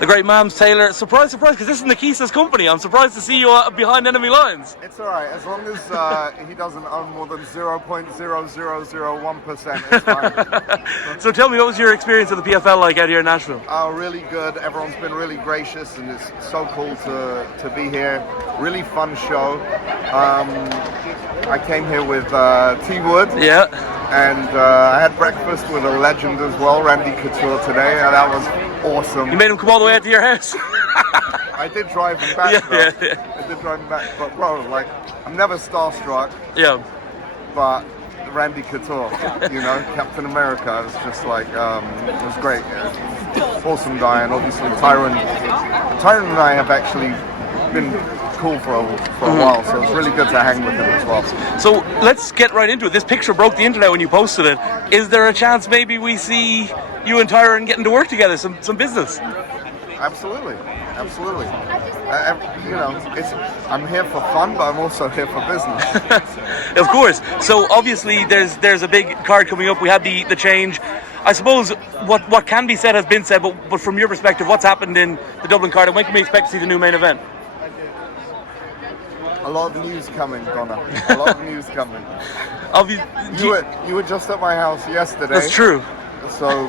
The great Mams Taylor. Surprise, surprise, because this is Nikisa's company. I'm surprised to see you behind enemy lines. It's all right, as long as he doesn't own more than 0.0001%, it's fine. So tell me, what was your experience of the PFL like out here in Nashville? Oh, really good. Everyone's been really gracious, and it's so cool to be here. Really fun show. I came here with T Wood. Yeah. And I had breakfast with a legend as well, Randy Couture, today, and that was awesome. You made him come all the way out to your house? I did drive him back, yeah. I did drive him back, but bro, like, I'm never starstruck. Yeah. But Randy Couture, you know, Captain America, was just like, it was great. Awesome guy, and obviously Tyron and I have actually been cool for a while, so it's really good to hang with him as well. So let's get right into it. This picture broke the internet when you posted it. Is there a chance maybe we see you and Tyron getting to work together, some business? Absolutely. You know, I'm here for fun, but I'm also here for business. Of course. So obviously there's a big card coming up. We had the change. I suppose what can be said has been said, but from your perspective, what's happened in the Dublin card, and when can we expect to see the new main event? A lot of news coming, Donna. A lot of news coming. You were just at my house yesterday. That's true. So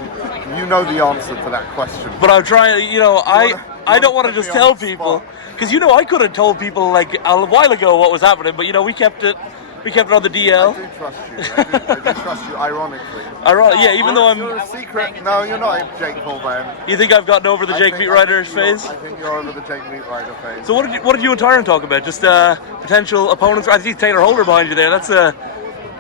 you know the answer to that question. But I'm trying, I don't want to just tell people, because I could have told people like a while ago what was happening, but we kept it on the DL. I do trust you. I do trust you, ironically. Yeah, even though I'm... You're a secret. No, you're not a Jake Paul fan. You think I've gotten over the Jake Meatwriter phase? I think you're over the Jake Meatwriter phase. So what did you and Tyron talk about? Just potential opponents? I see Tayler Holder behind you there.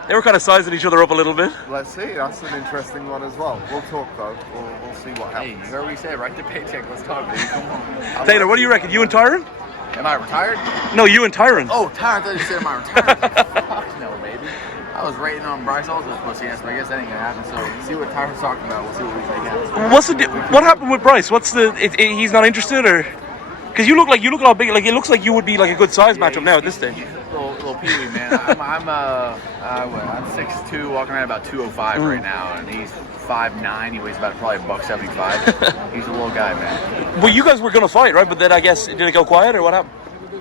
They were kind of sizing each other up a little bit. Let's see. That's an interesting one as well. We'll talk though. We'll see what happens. Hey, you heard what we said. Write the paycheck. Let's talk, baby. Come on. Taylor, what do you reckon? You and Tyron? Am I retired? No, you and Tyron. Oh, Tyron. I thought you said am I retired? Fuck no, baby. I was rating on Bryce also pussy ass, but I guess that ain't gonna happen. So see what Tyron's talking about. We'll see what we make happen. What happened with Bryce? He's not interested, or because you look all big. Like it looks like you would be like a good size matchup now at this stage. Little peewee, man. I'm 6'2", walking around about 205 right now, and he's 5'9". He weighs about probably $175. He's a little guy, man. Well, you guys were gonna fight, right? But then I guess did it go quiet or what happened?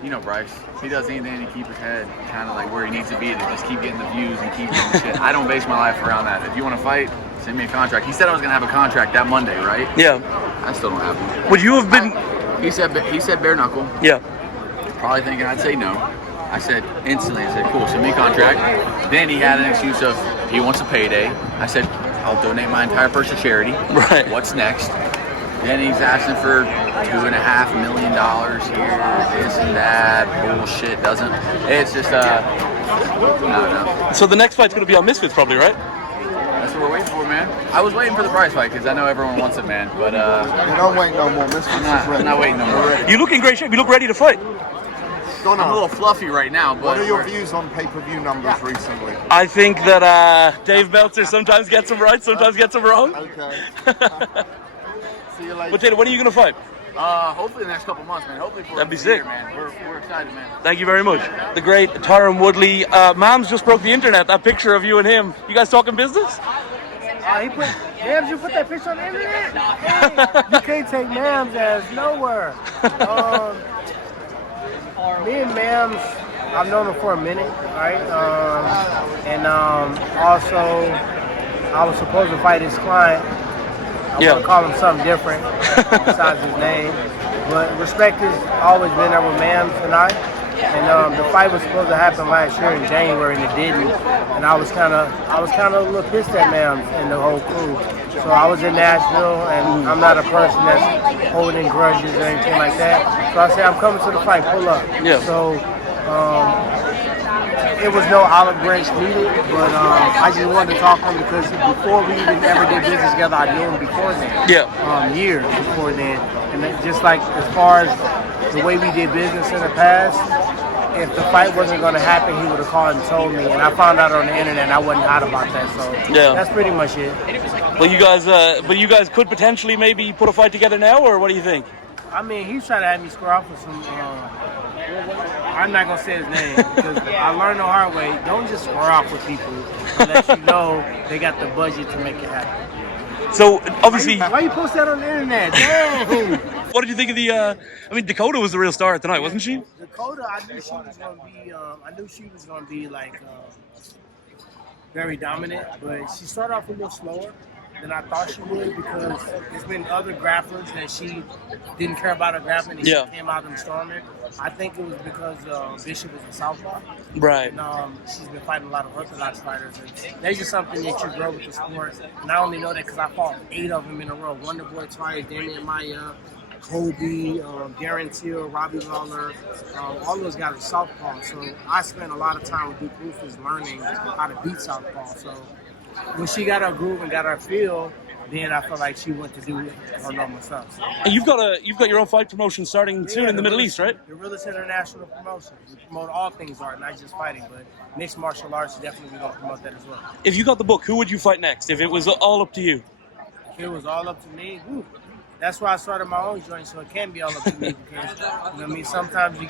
You know Bryce. He does anything to keep his head kind of like where he needs to be to just keep getting the views and keep getting the shit. I don't base my life around that. If you want to fight, send me a contract. He said I was gonna have a contract that Monday, right? Yeah. I still don't have one. Would you have been? He said bare knuckle. Yeah. Probably thinking I'd say no. I said instantly, I said, cool, send me a contract. Then he had an excuse of he wants a payday. I said, I'll donate my entire purse to charity. Right. What's next? Then he's asking for $2.5 million here, this and that, bullshit. It's just, no. So the next fight's going to be on Misfits probably, right? That's what we're waiting for, man. I was waiting for the Bryce fight because I know everyone wants it, man. But you don't wait no more. Misfits I'm not waiting no more. You look in great shape. You look ready to fight. I'm a little fluffy right now, but... What are your views on pay-per-view numbers recently? I think that Dave Meltzer sometimes gets them right, sometimes gets them wrong. Okay. See you later. But Taylor, when are you going to fight? Hopefully the next couple months, man. Hopefully for That'd be sick. Year, man. We're excited, man. Thank you very much. The great Tyron Woodley. Mams just broke the internet, that picture of you and him. You guys talking business? Mams, you put that picture on the internet? Hey, you can't take Mams as nowhere. Me and Mams, I've known him for a minute, right? Also, I was supposed to fight his client. I want to call him something different besides his name. But respect has always been there with Mams and I. And the fight was supposed to happen last year in January, and it didn't. And I was kind of a little pissed at Mams and the whole crew. So I was in Nashville, and I'm not a person that's holding grudges or anything like that. So I said, I'm coming to the fight, pull up. Yeah. So it was no olive branch needed, but I just wanted to talk to him because before we even ever did business together, I knew him before then. Yeah. Years before then. And just like as far as the way we did business in the past, if the fight wasn't going to happen, he would have called and told me. And I found out on the internet, and I wasn't hot about that. So that's pretty much it. Well, you guys could potentially maybe put a fight together now, or what do you think? I mean, he's trying to have me square off with some. I'm not gonna say his name because I learned the hard way. Don't just square off with people unless you know they got the budget to make it happen. So obviously, why you post that on the internet? Dang. What did you think of the? I mean, Dakota was the real star tonight, wasn't she? Dakota, I knew she was gonna be like very dominant, but she started off a little slower than I thought she would because there's been other grapplers that she didn't care about her grappling and she came out and storming. I think it was because Bishop is a southpaw. Right. And she's been fighting a lot of orthodox fighters. And that's just something that you grow with the sport. And I only know that because I fought 8 of them in a row. Wonder Boy twice, Damian Maya, Kobe, Darren Till, Robbie Lawler, all those guys are southpaw. So I spent a lot of time with Duke Rufus learning how to beat southpaw. So when she got her groove and got her feel, then I felt like she went to do her normal stuff. So. And you've got your own fight promotion starting soon in the Middle East, right? The realest international promotion. We promote all things art, not just fighting, but mixed martial arts, definitely we're going to promote that as well. If you got the book, who would you fight next? If it was all up to you? If it was all up to me, that's why I started my own joint, so it can be all up to me because, you know what I mean, sometimes you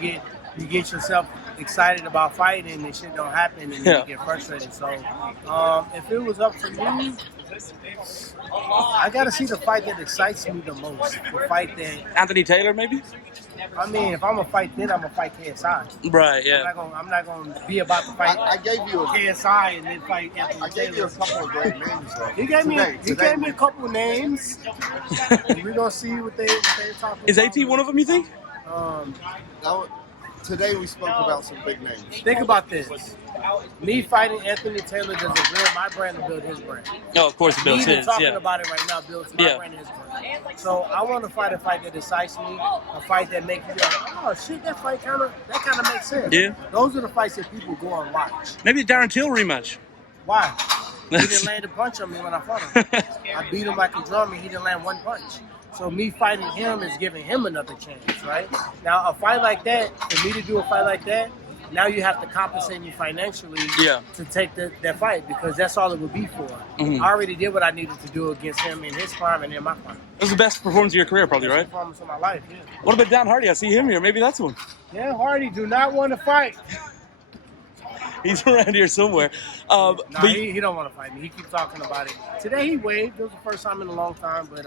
get yourself excited about fighting and shit don't happen and then you get frustrated. So if it was up to me, I got to see the fight that excites me the most. The fight that... Anthony Taylor, maybe? I mean, if I'm going to fight then, I'm going to fight KSI. Right, yeah. I'm not going to be about to fight I gave you KSI and then fight Anthony Taylor. I gave you a couple of great names, though. He gave me a couple of names. We're going to see what they're talking about. Is AT one of them, you think? Today we spoke about some big names. Think about this. Me fighting Anthony Taylor doesn't build my brand to build his brand. No, of course it builds his, talking about it right now builds my brand and his brand. So I want to fight a fight that excites me, a fight that makes me go, oh shit, that kind of makes sense. Yeah. Those are the fights that people go and watch. Maybe a Darren Till rematch. Why? He didn't land a punch on me when I fought him. I beat him like a drum and he didn't land one punch. So me fighting him is giving him another chance, right? Now, a fight like that, for me to do a fight like that, now you have to compensate me financially to take that fight because that's all it would be for. I already did what I needed to do against him in his prime and in my prime. It was the best performance of your career, probably, right? Best performance of my life, yeah. What about Dan Hardy? I see him here. Maybe that's one. Dan Hardy do not want to fight. He's around here somewhere. He don't want to fight me. He keeps talking about it. Today he waved. It was the first time in a long time, but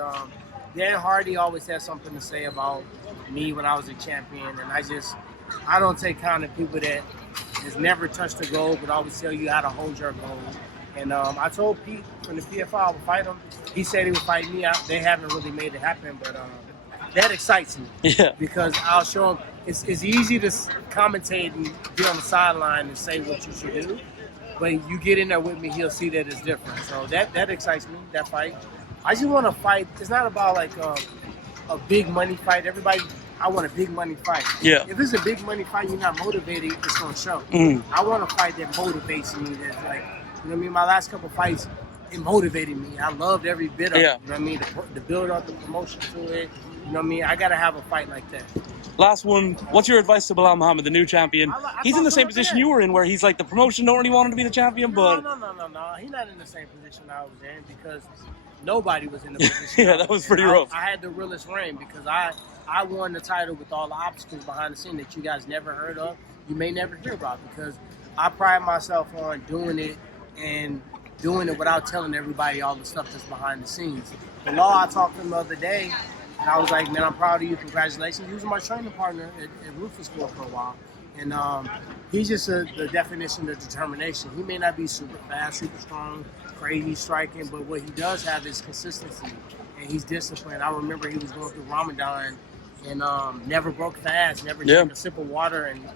Dan Hardy always has something to say about me when I was a champion, and I don't take kind of people that has never touched a goal but always tell you how to hold your goal. And I told Pete from the PFL I would fight him. He said he would fight me. They haven't really made it happen, but that excites me. Yeah. Because I'll show him. It's easy to commentate and be on the sideline and say what you should do, but you get in there with me, he'll see that it's different. So that excites me, that fight. I just want to fight. It's not about like a big money fight. I want a big money fight. Yeah. If it's a big money fight, you're not motivated, it's going to show. I want a fight that motivates me. That's like, you know what I mean? My last couple fights, it motivated me. I loved every bit of it. You know what I mean? The build up, the promotion to it. You know what I mean? I got to have a fight like that. Last one. What's your advice to Belal Muhammad, the new champion? He's in the same position you were in, where he's like the promotion don't really want him to be the champion, but... No. He's not in the same position I was in because nobody was in the position. That was pretty rough. I had the realest reign because I won the title with all the obstacles behind the scene that you guys never heard of. You may never hear about because I pride myself on doing it and doing it without telling everybody all the stuff that's behind the scenes. Belal, I talked to him the other day, and I was like, man, I'm proud of you. Congratulations. He was my training partner at Rufus for a while. And he's just the definition of determination. He may not be super fast, super strong, crazy striking, but what he does have is consistency. And he's disciplined. I remember he was going through Ramadan and never broke fast, never drank a sip of water, and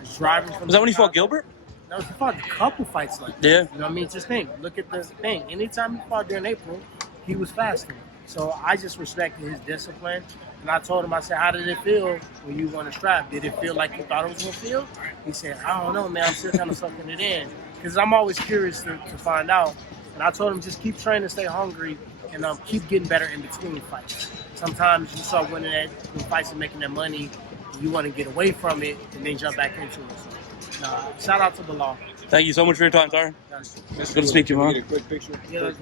was driving from... Was that when he fought Gilbert? No, he fought a couple fights like that. Yeah. You know what I mean? Just think. Look at the thing. Anytime he fought during April, he was fasting. So I just respected his discipline. And I told him, I said, how did it feel when you won a strap? Did it feel like you thought it was going to feel? He said, I don't know, man. I'm still kind of sucking it in. Because I'm always curious to find out. And I told him, just keep training, stay hungry, and keep getting better in between fights. Sometimes you start winning that in fights and making that money, and you want to get away from it and then jump back into it. So, shout out to Belal. Thank you so much for your time, Tyron. It's good to speak to you, man. Get a quick picture. Yeah, that's